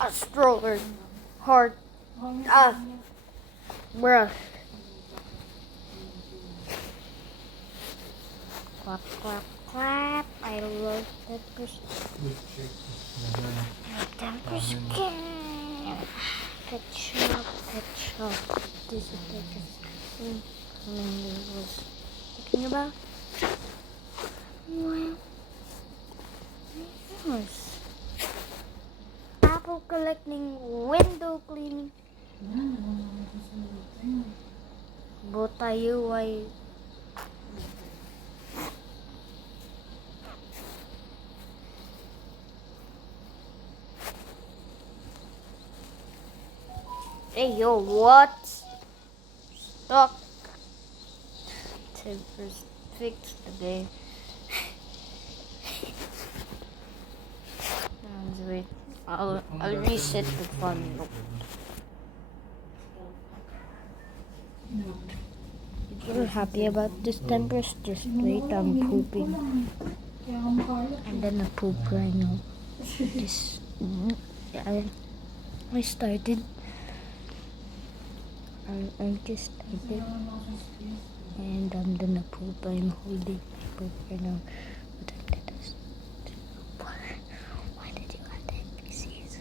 A stroller. Hard. Bruh. Clap, clap, clap. I love that person. That person. Ketchup, ketchup. This is the thing I was thinking about. Well, yes. Apple collecting, window cleaning. Buat tayo ay hey yo, what? Stop. Tempers fixed today. Wait, I'll reset the fun. If you're happy about this tempers, just wait. I'm pooping, and then I poop right now. This I started. I just started, and I'm gonna poop. I'm holding my poop right now. But that is. Why did you add NPCs?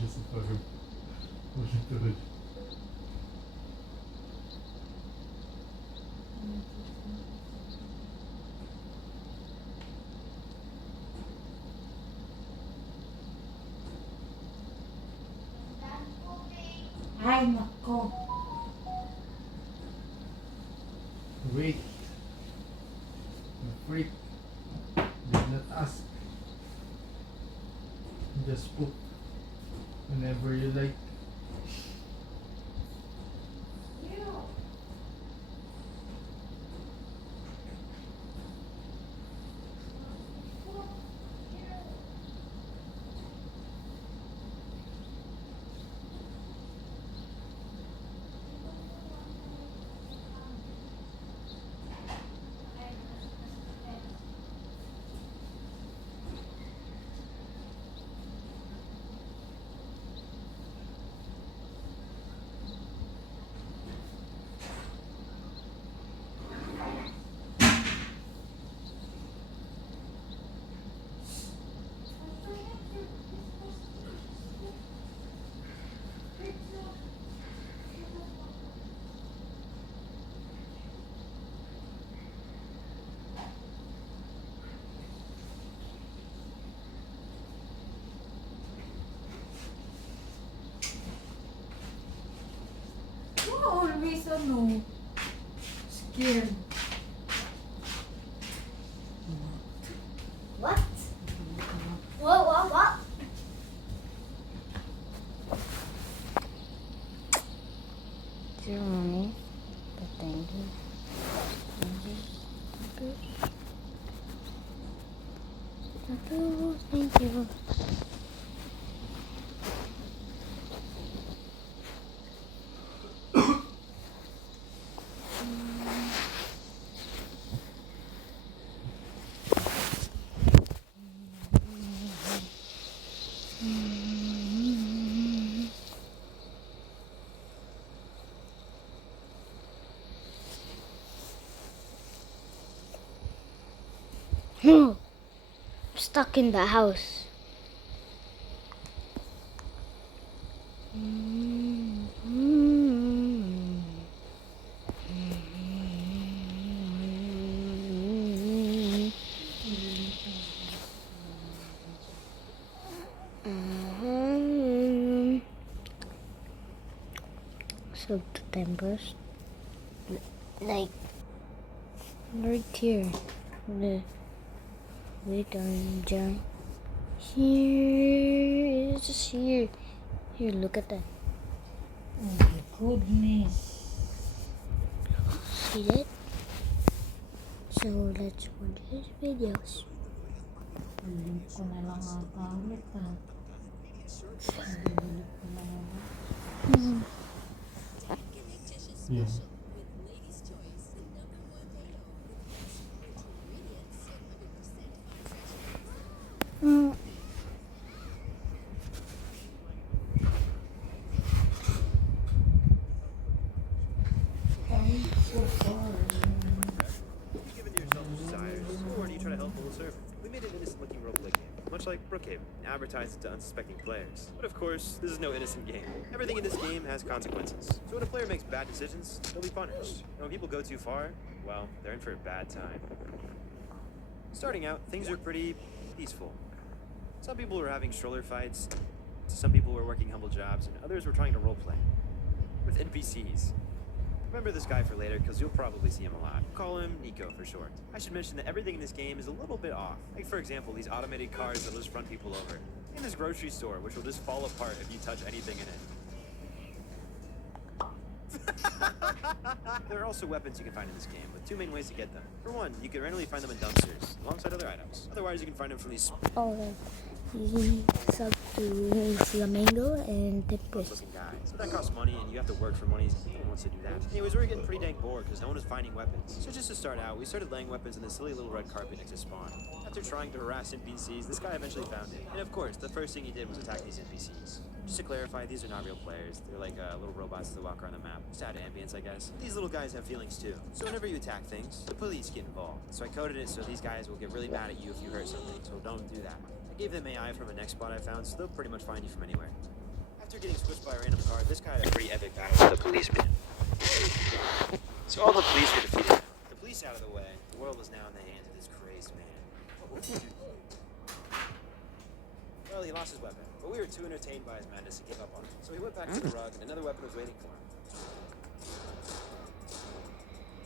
Just a photo. Ay, nako. Wait. The freak did not ask. Just poop whenever you like. Always ano, scared. What? What? Dear mommy, but thank you. Thank you. I'm stuck in the house. So the tempers, like right here. Wait, I'm John. Here is here. Here, look at that. goodness. See it? So let's watch his videos. Ulit ko na lang ata ulit ha. Ulit ko na lang. Yeah. Mm. Given yourself desires, or do you try to help the server? We made an innocent-looking roleplay game, much like Brookhaven, advertised it to unsuspecting players. But of course, this is no innocent game. Everything in this game has consequences. So when a player makes bad decisions, they'll be punished. And when people go too far, well, they're in for a bad time. Starting out, things are pretty peaceful. Some people were having stroller fights, some people were working humble jobs, and others were trying to roleplay with NPCs. Remember this guy for later, because you'll probably see him a lot. Call him Nico for short. I should mention that everything in this game is a little bit off. Like, for example, these automated cars that'll just run people over. And this grocery store, which will just fall apart if you touch anything in it. There are also weapons you can find in this game, with two main ways to get them. For one, you can randomly find them in dumpsters, alongside other items. Otherwise, you can find them from these Oh, he sub to Flamingo and Tempest. looking guys. So that costs money, and you have to work for money. No one wants to do that. Anyways, we were getting pretty dang bored because no one was finding weapons. So just to start out, we started laying weapons in this silly little red carpet next to spawn. After trying to harass NPCs, this guy eventually found it. And of course, the first thing he did was attack these NPCs. Just to clarify, these are not real players. They're like little robots that walk around the map. Just add ambience, I guess. These little guys have feelings too. So whenever you attack things, the police get involved. So I coded it so these guys will get really mad at you if you hurt something. So don't do that. I gave them AI from a next spot I found, so they'll pretty much find you from anywhere. After getting switched by a random car, this guy had a pretty epic battle with a policeman. So all the police were defeated. The police out of the way, the world was now in the hands of this crazed man. Well, he lost his weapon, but we were too entertained by his madness to give up on him. So he went back to the rug, and another weapon was waiting for him.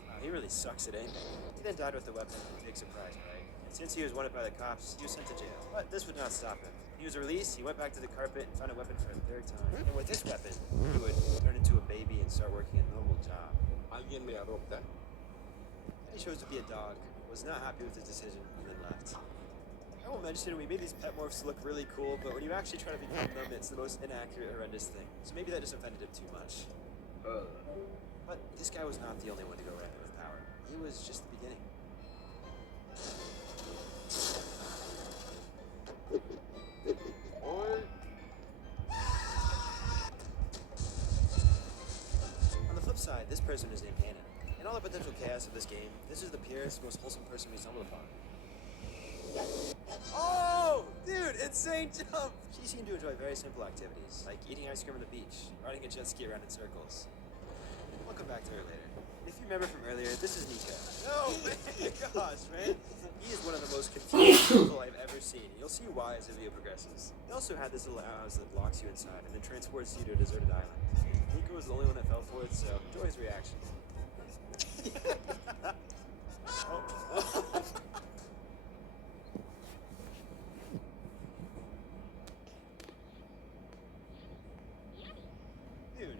Wow, he really sucks at aiming. He then died with the weapon. Big surprise, right? And since he was wanted by the cops, he was sent to jail. But this would not stop him. He was released, he went back to the carpet and found a weapon for a third time. And with this weapon, he would turn into a baby and start working a normal job. ¿Alguien me adopta? Then he chose to be a dog, was not happy with his decision, and then left. I will mention, we made these pet morphs look really cool, but when you actually try to become them, it's the most inaccurate, horrendous thing. So maybe that just offended him too much. But this guy was not the only one to go rampant with power. He was just the beginning. On the flip side, this person is named Hannah. In all the potential chaos of this game, this is the purest, most wholesome person we stumbled upon. Oh, dude, insane jump! She seemed to enjoy very simple activities, like eating ice cream on the beach, riding a jet ski around in circles. We'll come back to her later. If you remember from earlier, this is Nico. No, man, gosh, man. He is one of the most confusing people I've ever seen. You'll see why as the video progresses. He also had this little house that locks you inside and then transports you to a deserted island. Nico was the only one that fell for it, so enjoy his reaction. Dude.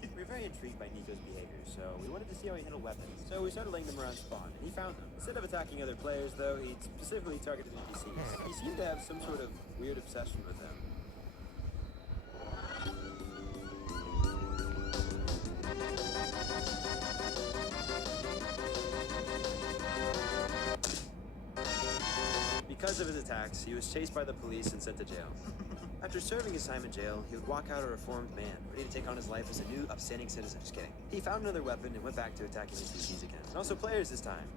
We were very intrigued by Nico's behavior, so we wanted to see how he handled weapons. So we started laying them around spawn, and he found them. Instead of attacking other players, though, he specifically targeted NPCs. He seemed to have some sort of weird obsession with them. Because of his attacks, he was chased by the police and sent to jail. After serving his time in jail, he would walk out a reformed man, ready to take on his life as a new, upstanding citizen. Just kidding. He found another weapon and went back to attacking NPCs again. And also players this time.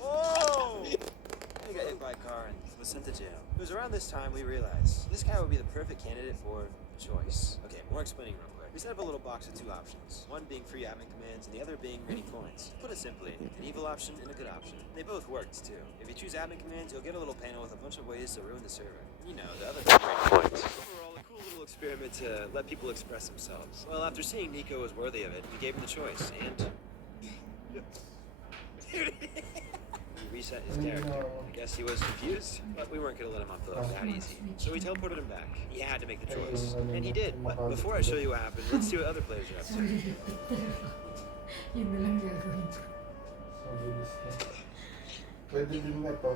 Whoa! He got hit by a car and was sent to jail. It was around this time we realized this guy would be the perfect candidate for choice. Okay, more explaining real quick. We set up a little box with two options. One being free admin commands and the other being raining coins. Put it simply, an evil option and a good option. They both worked too. If you choose admin commands, you'll get a little panel with a bunch of ways to ruin the server. You know, the other being raining coins. Overall, a cool little experiment to let people express themselves. Well, after seeing Nico was worthy of it, we gave him the choice, and... Dude. reset his character. I guess he was confused, but we weren't gonna let him off the hook that easy. So we teleported him back. He had to make the choice. And he did. But before I show you what happened, let's see what other players are up to. Yun na lang gagawin ko. Mabilis na. Pwede din na ito.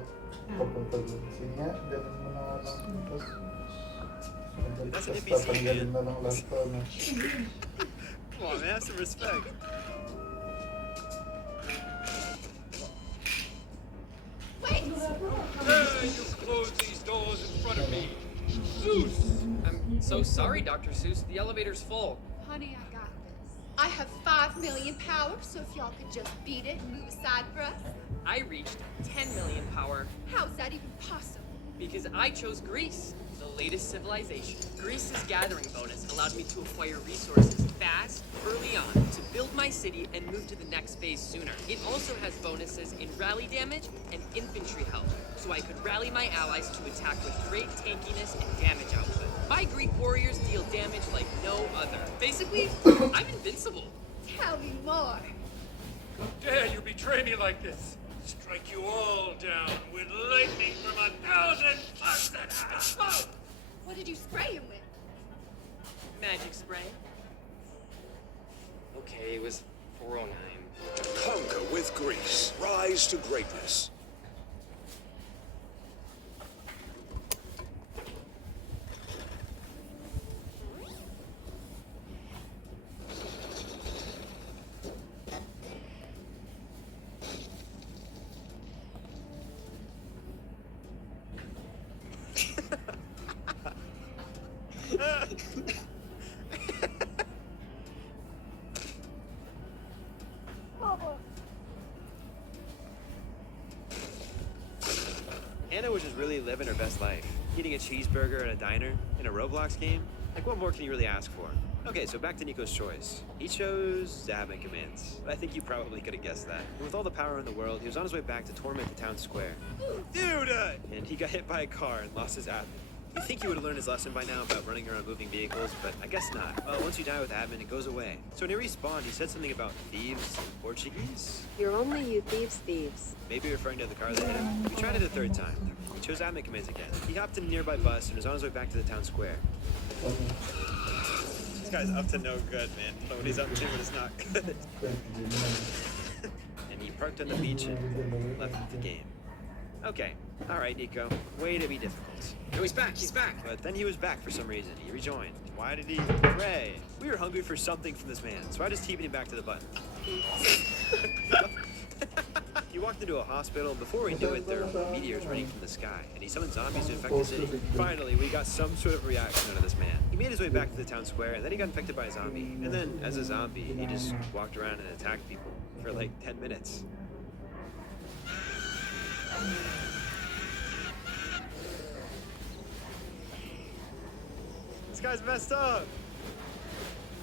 Papunta doon. Sige nga, ganun mo na nga lang. Tapos tatanggalin na lang lang ito. Come on, man, have some respect. Wait! You closed these doors in front of me. Zeus! I'm so sorry, Dr. Seuss. The elevator's full. Honey, I got this. I have 5 million power, so if y'all could just beat it and move aside for us. I reached 10 million power How's that even possible? because I chose Greece, the latest civilization. Greece's gathering bonus allowed me to acquire resources fast, early on, to build my city and move to the next phase sooner. It also has bonuses in rally damage and infantry health, so I could rally my allies to attack with great tankiness and damage output. My Greek warriors deal damage like no other. Basically, I'm invincible. Tell me more. How dare you betray me like this? Strike you all down with lightning from 1,000 bucks. Oh! What did you spray him with? Magic spray. Okay, it was 409. Conquer with Greece. Rise to greatness. Anna was just really living her best life. Eating a cheeseburger at a diner in a Roblox game? Like, what more can you really ask for? Okay, so back to Nico's choice. He chose admin commands. I think you probably could have guessed that. And with all the power in the world, he was on his way back to torment the town square. Dude! And he got hit by a car and lost his admin. You'd think he would have learned his lesson by now about running around moving vehicles, but I guess not. Well, once you die with admin, it goes away. So when he respawned, he said something about thieves in Portuguese? You're only you thieves. Maybe referring to the car that hit him. We tried it a third time. He chose admin commands again. He hopped in a nearby bus and was on his way back to the town square. This guy's up to no good, man. But what he's up to when it's not good. And he parked on the beach and left the game. Okay. Alright, Nico. Way to be difficult. No, he's back. He's back. But then he was back for some reason. He rejoined. Why did he? Hooray! We were hungry for something from this man, so I just TP'd him back to the button. He walked into a hospital, and before we knew it, there were meteors raining from the sky, and he summoned zombies to infect the city. Finally, we got some sort of reaction out of this man. He made his way back to the town square, and then he got infected by a zombie. And then, as a zombie, he just walked around and attacked people for like 10 minutes. This guy's messed up!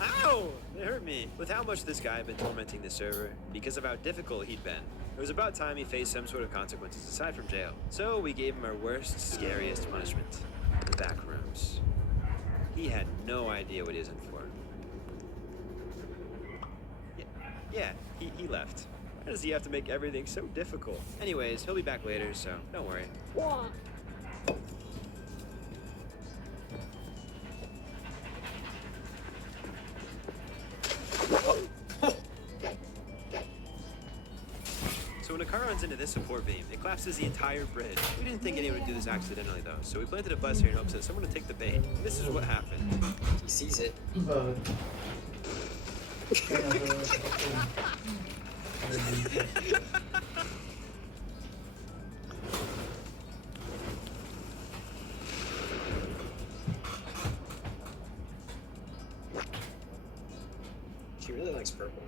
Ow! It hurt me. With how much this guy had been tormenting the server, because of how difficult he'd been, it was about time he faced some sort of consequences aside from jail. So we gave him our worst, scariest punishment. The back rooms. He had no idea what he was in for. Yeah, he left. Why does he have to make everything so difficult? Anyways, he'll be back later, so don't worry. So when a car runs into this support beam, it collapses the entire bridge. We didn't think anyone would do this accidentally though, so we planted a bus here in hopes that someone would take the bait. And this is what happened. He sees it. She really likes purple.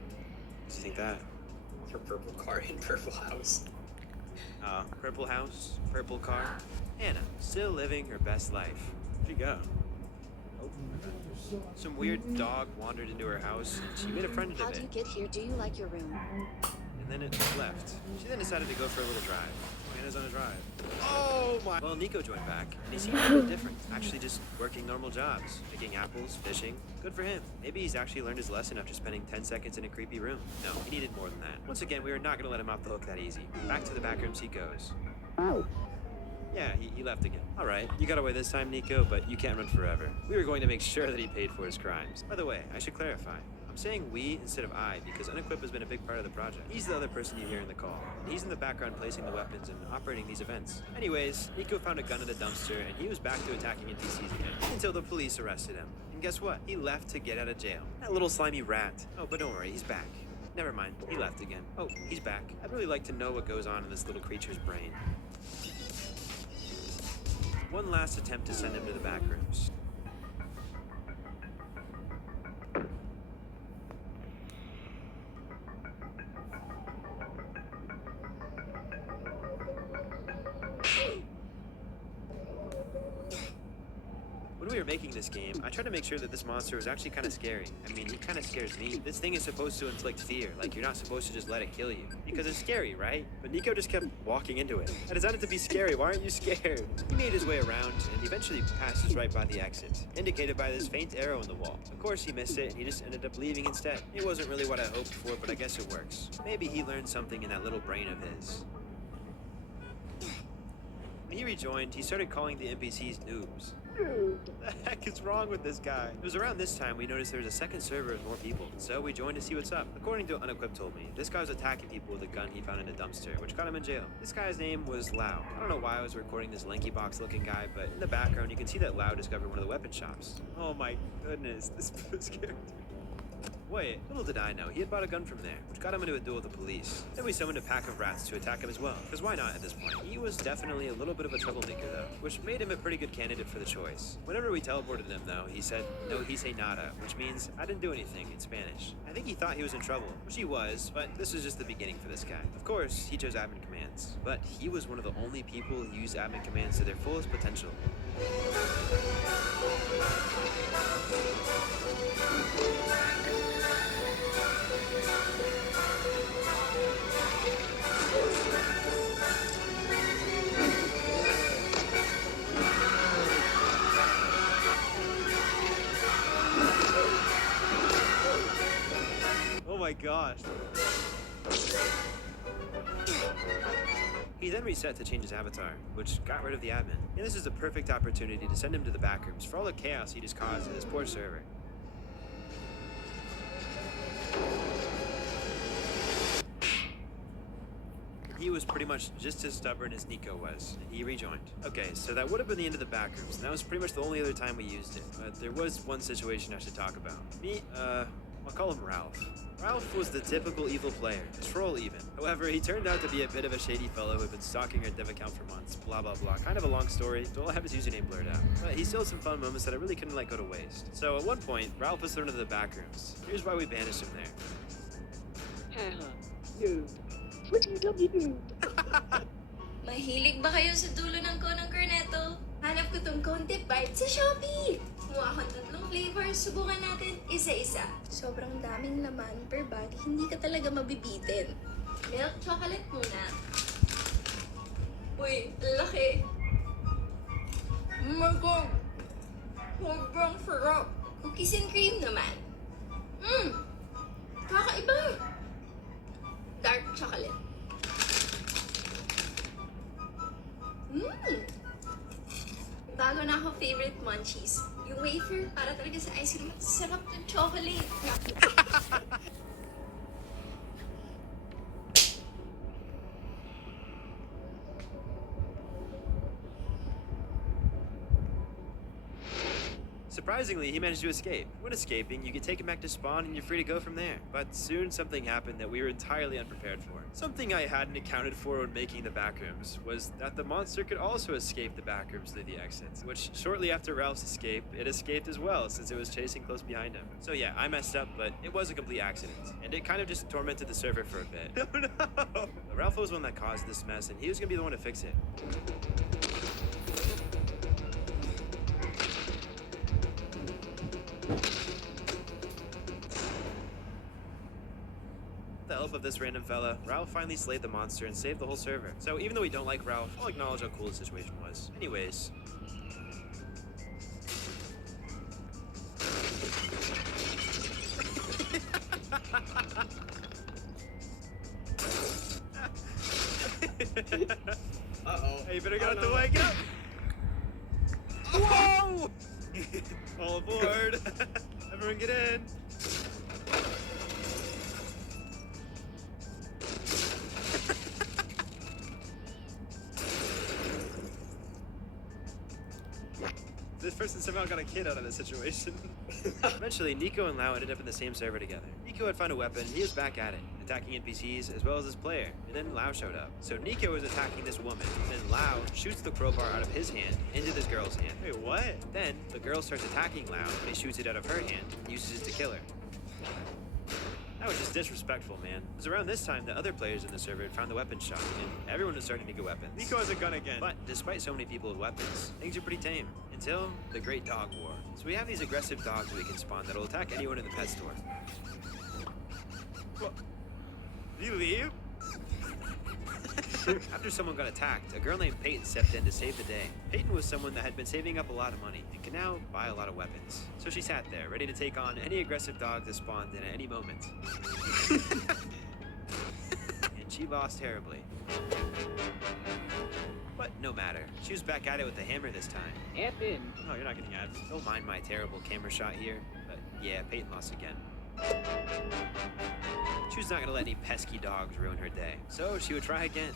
Do you think that? Her purple car and purple house. Purple house, purple car. Anna, still living her best life. Where'd you go? Oh, some weird dog wandered into her house and she made a friend of How do you it. get here? Do you like your room? and then it left. She then decided to go for a little drive. Hannah's on a drive. Oh my! Well, Nico joined back, and he seemed a bit different. Actually just working normal jobs. Picking apples, fishing. Good for him. Maybe he's actually learned his lesson after spending 10 seconds in a creepy room. No, he needed more than that. Once again, we are not going to let him off the hook that easy. Back to the back rooms he goes. Yeah, he left again. Alright, you got away this time, Nico, but you can't run forever. We were going to make sure that he paid for his crimes. By the way, I should clarify. I'm saying we instead of I because Unequip has been a big part of the project. He's the other person you hear in the call, and he's in the background placing the weapons and operating these events. Anyways, Nico found a gun in a dumpster, and he was back to attacking NPCs again, until the police arrested him. And guess what? He left to get out of jail. That little slimy rat. Oh, but don't worry, he's back. Never mind, he left again. Oh, he's back. I'd really like to know what goes on in this little creature's brain. One last attempt to send him to the back rooms. When we were making this game, I tried to make sure that this monster was actually kind of scary. I mean, he kind of scares me. This thing is supposed to inflict fear, like you're not supposed to just let it kill you. Because it's scary, right? But Nico just kept walking into it. I designed it to be scary, why aren't you scared? He made his way around and eventually passes right by the exit, indicated by this faint arrow in the wall. Of course, he missed it and he just ended up leaving instead. It wasn't really what I hoped for, but I guess it works. Maybe he learned something in that little brain of his. When he rejoined, he started calling the NPCs noobs. What the heck is wrong with this guy? It was around this time we noticed there was a second server with more people, so we joined to see what's up. According to what Unequipped told me, this guy was attacking people with a gun he found in a dumpster, which got him in jail. This guy's name was Lau. I don't know why I was recording this lanky box looking guy, but in the background you can see that Lau discovered one of the weapon shops. Oh my goodness, this character. Wait, little did I know, he had bought a gun from there, which got him into a duel with the police. Then we summoned a pack of rats to attack him as well, because why not at this point? He was definitely a little bit of a troublemaker though, which made him a pretty good candidate for the choice. Whenever we teleported him though, he said, "No hice nada," which means, I didn't do anything in Spanish. I think he thought he was in trouble, which he was, but this was just the beginning for this guy. Of course, he chose admin commands, but he was one of the only people who used admin commands to their fullest potential. Oh my gosh. He then reset to change his avatar, which got rid of the admin. And this is the perfect opportunity to send him to the backrooms for all the chaos he just caused in this poor server. He was pretty much just as stubborn as Nico was, and he rejoined. Okay, so that would have been the end of the backrooms, and that was pretty much the only other time we used it. But there was one situation I should talk about. I'll call him Ralph. Ralph was the typical evil player, troll even. However, he turned out to be a bit of a shady fellow who had been stalking our dev account for months, blah blah blah. Kind of a long story, so I'll have his username blurred out. But he still had some fun moments that I really couldn't let go to waste. So at one point, Ralph was thrown into the backrooms. Here's why we banished him there. Mahilig ba kayo sa dulo ng konong cornetto? Hanap ko tong Conte Bite sa Shopee! Kumuha akong 3 flavors, subukan natin isa-isa. Sobrang daming laman per body, hindi ka talaga mabibitin. Milk chocolate muna. Uy, laki! Oh my God! Sobrang sarap! Cookies and cream naman. Kakaiba! Dark chocolate. Bago na ako favorite munchies. Yung wafer, para talaga sa ice cream. Sarap ng chocolate. Surprisingly, he managed to escape. When escaping, you get taken back to spawn and you're free to go from there. But soon something happened that we were entirely unprepared for. Something I hadn't accounted for when making the backrooms was that the monster could also escape the backrooms through the exits, which shortly after Ralph's escape, it escaped as well since it was chasing close behind him. So yeah, I messed up, but it was a complete accident. And it kind of just tormented the server for a bit. Oh no! Ralph was the one that caused this mess and he was gonna be the one to fix it. the help of this random fella, Ralph finally slayed the monster and saved the whole server. So even though we don't like Ralph, I'll acknowledge how cool the situation was. Anyways. Uh-oh. Hey, you better get out the way. Get up! Whoa! All aboard! Everyone get in! This person somehow got a kid out of this situation. Eventually, Nico and Lau ended up in the same server together. Nico had found a weapon, he was back at it, attacking NPCs as well as his player, and then Lau showed up. So Nico was attacking this woman, then Lau shoots the crowbar out of his hand into this girl's hand. Wait, what? Then, the girl starts attacking Lau, and he shoots it out of her hand and uses it to kill her. That was just disrespectful, man. It was around this time that other players in the server had found the weapon shop, and everyone was starting to get weapons. Nico has a gun again. But despite so many people with weapons, things are pretty tame. Until the Great Dog War. So we have these aggressive dogs we can spawn that'll attack anyone in the pet store. What? Did you leave? After someone got attacked, a girl named Peyton stepped in to save the day. Peyton was someone that had been saving up a lot of money and could now buy a lot of weapons. So she sat there, ready to take on any aggressive dog that spawned in at any moment. And she lost terribly. But no matter. She was back at it with the hammer this time. F in. Oh, you're not getting ads. Don't mind my terrible camera shot here. But yeah, Peyton lost again. She was not going to let any pesky dogs ruin her day. So she would try again.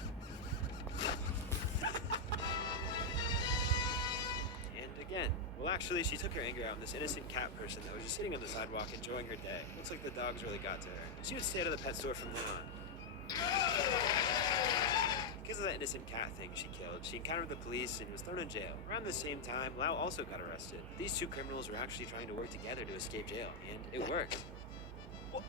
And again. Well, actually, she took her anger out on this innocent cat person that was just sitting on the sidewalk enjoying her day. Looks like the dogs really got to her. She would stay out of the pet store from then on. Because of that innocent cat thing she killed, she encountered the police and was thrown in jail. Around the same time, Lau also got arrested. These two criminals were actually trying to work together to escape jail, and it worked. Well,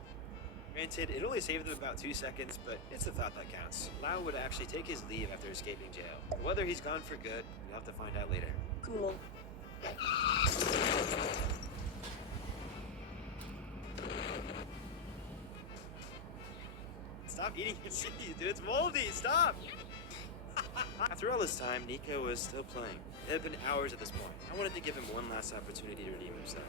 granted, it only saved them about 2 seconds, but it's the thought that counts. Lau would actually take his leave after escaping jail. Whether he's gone for good, we'll have to find out later. Cool. Stop eating your cheese, dude. It's moldy. Stop. After all this time, Nico was still playing. It had been hours at this point. I wanted to give him one last opportunity to redeem himself.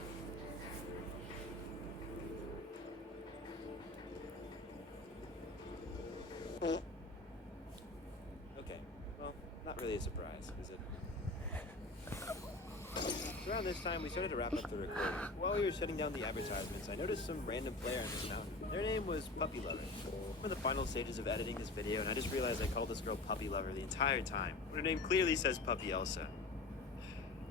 Okay, well, not really a surprise, is it? So around this time, we started to wrap up the recording. While we were shutting down the advertisements, I noticed some random player on this mountain. Their name was Puppy Lover. I'm in the final stages of editing this video, and I just realized I called this girl Puppy Lover the entire time, when her name clearly says Puppy Elsa.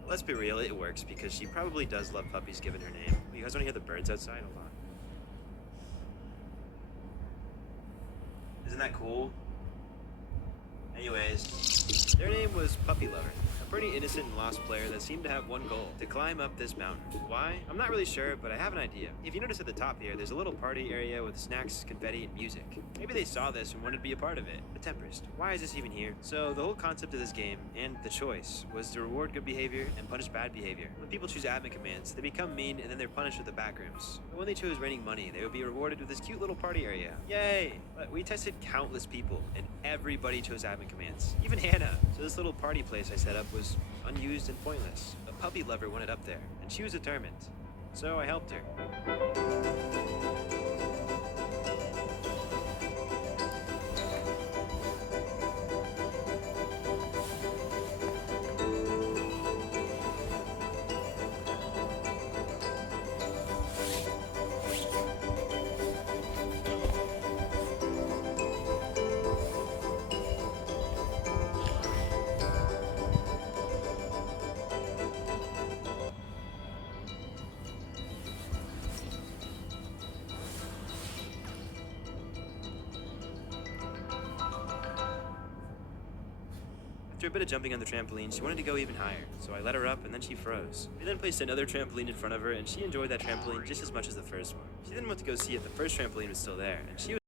Let's be real, it works, because she probably does love puppies given her name. You guys want to hear the birds outside? Hold on. Isn't that cool? Anyways, their name was Puppy Lover. A pretty innocent and lost player that seemed to have one goal, to climb up this mountain. Why? I'm not really sure, but I have an idea. If you notice at the top here, there's a little party area with snacks, confetti, and music. Maybe they saw this and wanted to be a part of it. But Tempest, why is this even here? So the whole concept of this game, and the choice, was to reward good behavior and punish bad behavior. When people choose admin commands, they become mean and then they're punished with the backrooms. But when they chose raining money, they would be rewarded with this cute little party area. Yay! But we tested countless people, and everybody chose admin commands. Even Hannah. So this little party place I set up was unused and pointless. A Puppy Lover wanted up there, and she was determined. So I helped her. After a bit of jumping on the trampoline, she wanted to go even higher, so I let her up and then she froze. We then placed another trampoline in front of her and she enjoyed that trampoline just as much as the first one. She then went to go see if the first trampoline was still there, and she was